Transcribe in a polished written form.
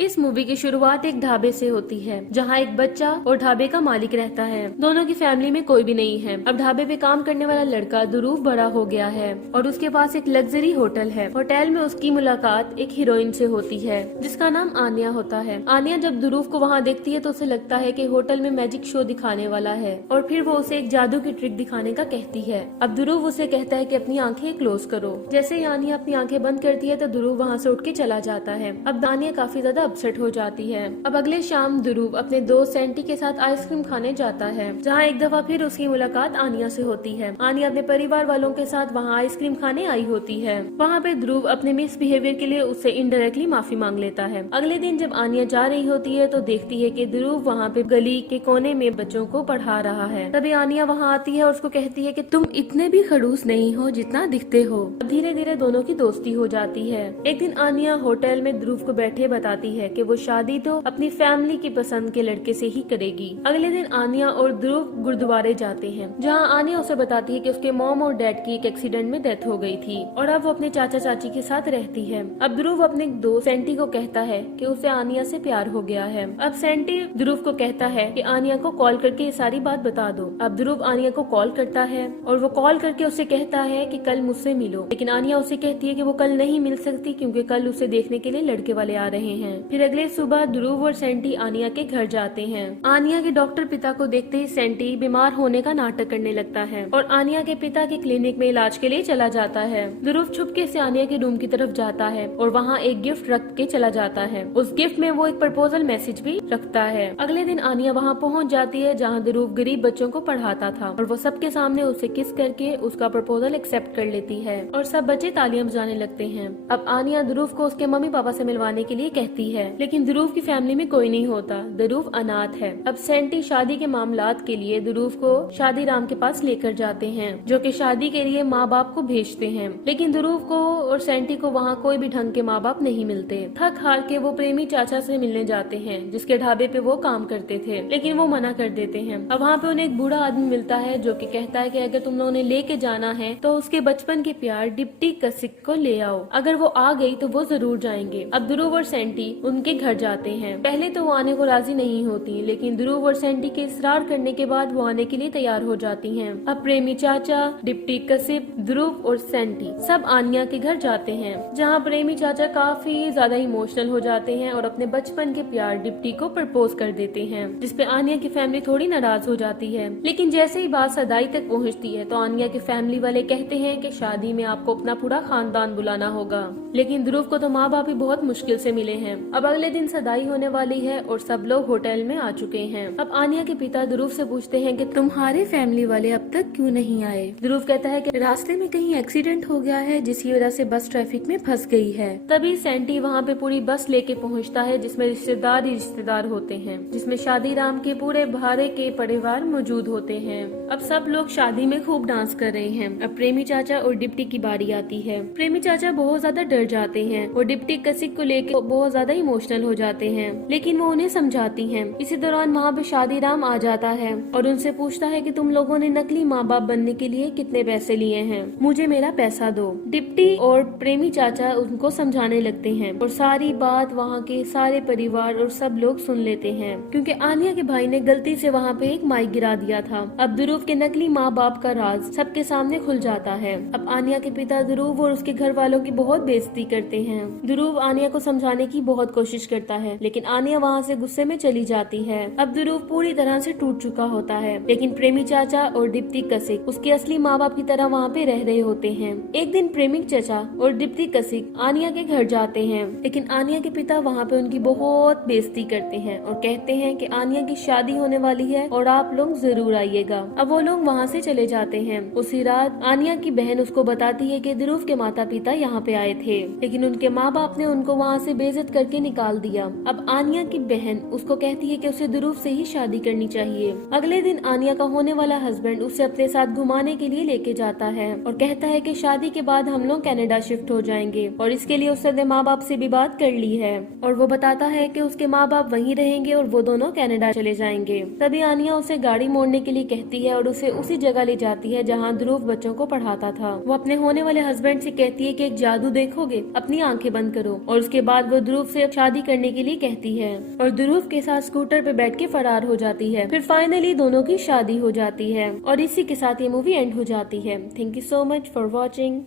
इस मूवी की शुरुआत एक ढाबे से होती है जहाँ एक बच्चा और ढाबे का मालिक रहता है। दोनों की फैमिली में कोई भी नहीं है। अब ढाबे पे काम करने वाला लड़का ध्रुव बड़ा हो गया है और उसके पास एक लग्जरी होटल है। होटल में उसकी मुलाकात एक हीरोइन से होती है जिसका नाम आन्या होता है। आन्या जब ध्रुव को वहाँ देखती है तो उसे लगता है कि होटल में मैजिक शो दिखाने वाला है और फिर वो उसे एक जादू की ट्रिक दिखाने का कहती है। अब ध्रुव उसे कहता है कि अपनी आंखें क्लोज करो। जैसे ही आन्या अपनी आंखें बंद करती है तो ध्रुव वहाँ से उठ के चला जाता है। अब आन्या काफी ज्यादा अपसेट हो जाती है। अब अगले शाम ध्रुव अपने दोस्त सेंटी के साथ आइसक्रीम खाने जाता है जहाँ एक दफा फिर उसकी मुलाकात आन्या से होती है। आन्या अपने परिवार वालों के साथ वहाँ आइसक्रीम खाने आई होती है। वहाँ पे ध्रुव अपने मिसबिहेवियर के लिए उससे इनडायरेक्टली माफी मांग लेता है। अगले दिन जब आन्या जा रही होती है तो देखती है कि ध्रुव वहाँ पे गली के कोने में बच्चों को पढ़ा रहा है। तभी आन्या वहाँ आती है और उसको कहती है कि तुम इतने भी खड़ूस नहीं हो जितना दिखते हो। धीरे धीरे दोनों की दोस्ती हो जाती है। एक दिन आन्या होटल में ध्रुव को बैठे बताती है कि वो शादी तो अपनी फैमिली की पसंद के लड़के से ही करेगी। अगले दिन आन्या और ध्रुव गुरुद्वारे जाते हैं जहाँ आन्या उसे बताती है कि उसके मॉम और डैड की एक एक्सीडेंट में डेथ हो गई थी और अब वो अपने चाचा चाची के साथ रहती है। अब ध्रुव अपने दोस्त सेंटी को कहता है कि उसे आन्या से प्यार हो गया है। अब सेंटी ध्रुव को कहता है कि आन्या को कॉल करके ये सारी बात बता दो। अब ध्रुव आन्या को कॉल करता है और वो कॉल करके उसे कहता है कि कल मुझसे मिलो, लेकिन आन्या उसे कहती है कि वो कल नहीं मिल सकती क्योंकि कल उसे देखने के लिए लड़के वाले आ रहे हैं। फिर अगले सुबह ध्रुव और सेंटी आन्या के घर जाते हैं। आन्या के डॉक्टर पिता को देखते ही सेंटी बीमार होने का नाटक करने लगता है और आन्या के पिता के क्लिनिक में इलाज के लिए चला जाता है। ध्रुव छुपके से आन्या के रूम की तरफ जाता है और वहाँ एक गिफ्ट रख के चला जाता है। उस गिफ्ट में वो एक प्रपोजल मैसेज भी रखता है। अगले दिन आन्या वहाँ पहुँच जाती है जहाँ ध्रुव गरीब बच्चों को पढ़ाता था और वो सबके सामने उसे किस करके उसका प्रपोजल एक्सेप्ट कर लेती है और सब बच्चे तालियां बजाने लगते हैं। अब आन्या ध्रुव को उसके मम्मी पापा से मिलवाने के लिए कहती है, लेकिन ध्रुव की फैमिली में कोई नहीं होता। ध्रुव अनाथ है। अब सेंटी शादी के मामलात के लिए ध्रुव को शादी राम के पास लेकर जाते हैं जो कि शादी के लिए माँ बाप को भेजते हैं, लेकिन ध्रुव को और सेंटी को वहाँ कोई भी ढंग के माँ बाप नहीं मिलते। थक हार के वो प्रेमी चाचा से मिलने जाते हैं जिसके ढाबे पे वो काम करते थे, लेकिन वो मना कर देते हैं। अब वहाँ पे उन्हें एक बूढ़ा आदमी मिलता है जो कि कहता है कि अगर तुम लोगों ने लेके जाना है तो उसके बचपन के प्यार डिप्टी कसिक को ले आओ। अगर वो आ गई तो वो जरूर जाएंगे। अब ध्रुव और सेंटी उनके घर जाते हैं। पहले तो वो आने को राजी नहीं होती, लेकिन ध्रुव और सेंटी के इसरार करने के बाद वो आने के लिए तैयार हो जाती हैं। अब प्रेमी चाचा, डिप्टी कसिप, ध्रुव और सेंटी सब आन्या के घर जाते हैं जहाँ प्रेमी चाचा काफी ज्यादा इमोशनल हो जाते हैं और अपने बचपन के प्यार डिप्टी को प्रपोज कर देते हैं, जिसपे आन्या की फैमिली थोड़ी नाराज हो जाती है। लेकिन जैसे ही बात सदाई तक पहुँचती है तो आन्या के फैमिली वाले कहते हैं कि शादी में आपको अपना पूरा खानदान बुलाना होगा, लेकिन ध्रुव को तो माँ बाप ही बहुत मुश्किल से मिले हैं। अब अगले दिन सदाई होने वाली है और सब लोग होटल में आ चुके हैं। अब आन्या के पिता ध्रुव से पूछते हैं कि तुम्हारे फैमिली वाले अब तक क्यों नहीं आए। ध्रुव कहता है कि रास्ते में कहीं एक्सीडेंट हो गया है जिसकी वजह से बस ट्रैफिक में फंस गई है। तभी सेंटी वहाँ पे पूरी बस लेके पहुँचता है जिसमें रिश्तेदार ही रिश्तेदार होते हैं, जिसमें शादी राम के पूरे भारे के परिवार मौजूद होते हैं। अब सब लोग शादी में खूब डांस कर रहे हैं। अब प्रेमी चाचा और डिप्टी की बारी आती है। प्रेमी चाचा बहुत ज्यादा डर जाते हैं और डिप्टी कसिक को लेकर बहुत ज्यादा इमोशनल हो जाते हैं, लेकिन वो उन्हें समझाती हैं। इसी दौरान वहाँ पे शादी राम आ जाता है और उनसे पूछता है कि तुम लोगों ने नकली माँ बाप बनने के लिए कितने पैसे लिए हैं, मुझे मेरा पैसा दो। डिप्टी और प्रेमी चाचा उनको समझाने लगते हैं और सारी बात वहाँ के सारे परिवार और सब लोग सुन लेते हैं क्योंकि आन्या के भाई ने गलती से वहाँ पे एक माइक गिरा दिया था। अब ध्रुव के नकली माँ बाप का राज सबके सामने खुल जाता है। अब आन्या के पिता ध्रुव और उसके घर वालों की बहुत बेइज्जती करते हैं। ध्रुव आन्या को समझाने की बहुत कोशिश करता है, लेकिन आन्या वहाँ से गुस्से में चली जाती है। अब ध्रुव पूरी तरह से टूट चुका होता है, लेकिन प्रेमी चाचा और डिप्टी कसिक उसके असली माँ बाप की तरह वहाँ पे रह रहे होते हैं। एक दिन प्रेमी चाचा और डिप्टी कसिक आन्या के घर जाते हैं, लेकिन आन्या के पिता वहाँ पे उनकी बहुत बेइज्जती करते हैं और कहते हैं कि आन्या की शादी होने वाली है और आप लोग जरूर आइएगा। अब वो लोग वहाँ से चले जाते हैं। उसी रात आन्या की बहन उसको बताती है कि ध्रुव के माता पिता यहाँ पे आए थे, लेकिन उनके माँ बाप ने उनको वहाँ से बेइज्जत करके निकाल दिया। अब आन्या की बहन उसको कहती है कि उसे ध्रुव से ही शादी करनी चाहिए। अगले दिन आन्या का होने वाला हस्बैंड उसे अपने साथ घुमाने के लिए लेके जाता है और कहता है कि शादी के बाद हम लोग कनाडा शिफ्ट हो जाएंगे और इसके लिए उसने अपने माँ बाप से भी बात कर ली है और वो बताता है कि उसके माँ बाप वहीं रहेंगे और वो दोनों कनाडा चले जाएंगे। तभी आन्या उसे गाड़ी मोड़ने के लिए कहती है और उसे उसी जगह ले जाती है जहाँ ध्रुव बच्चों को पढ़ाता था। वो अपने होने वाले हस्बैंड से कहती है कि एक जादू देखोगे, अपनी आंखें बंद करो, और उसके बाद वो ध्रुव से तक शादी करने के लिए कहती है और ध्रुव के साथ स्कूटर पे बैठ के फरार हो जाती है। फिर फाइनली दोनों की शादी हो जाती है और इसी के साथ ये मूवी एंड हो जाती है। Thank you so much for watching.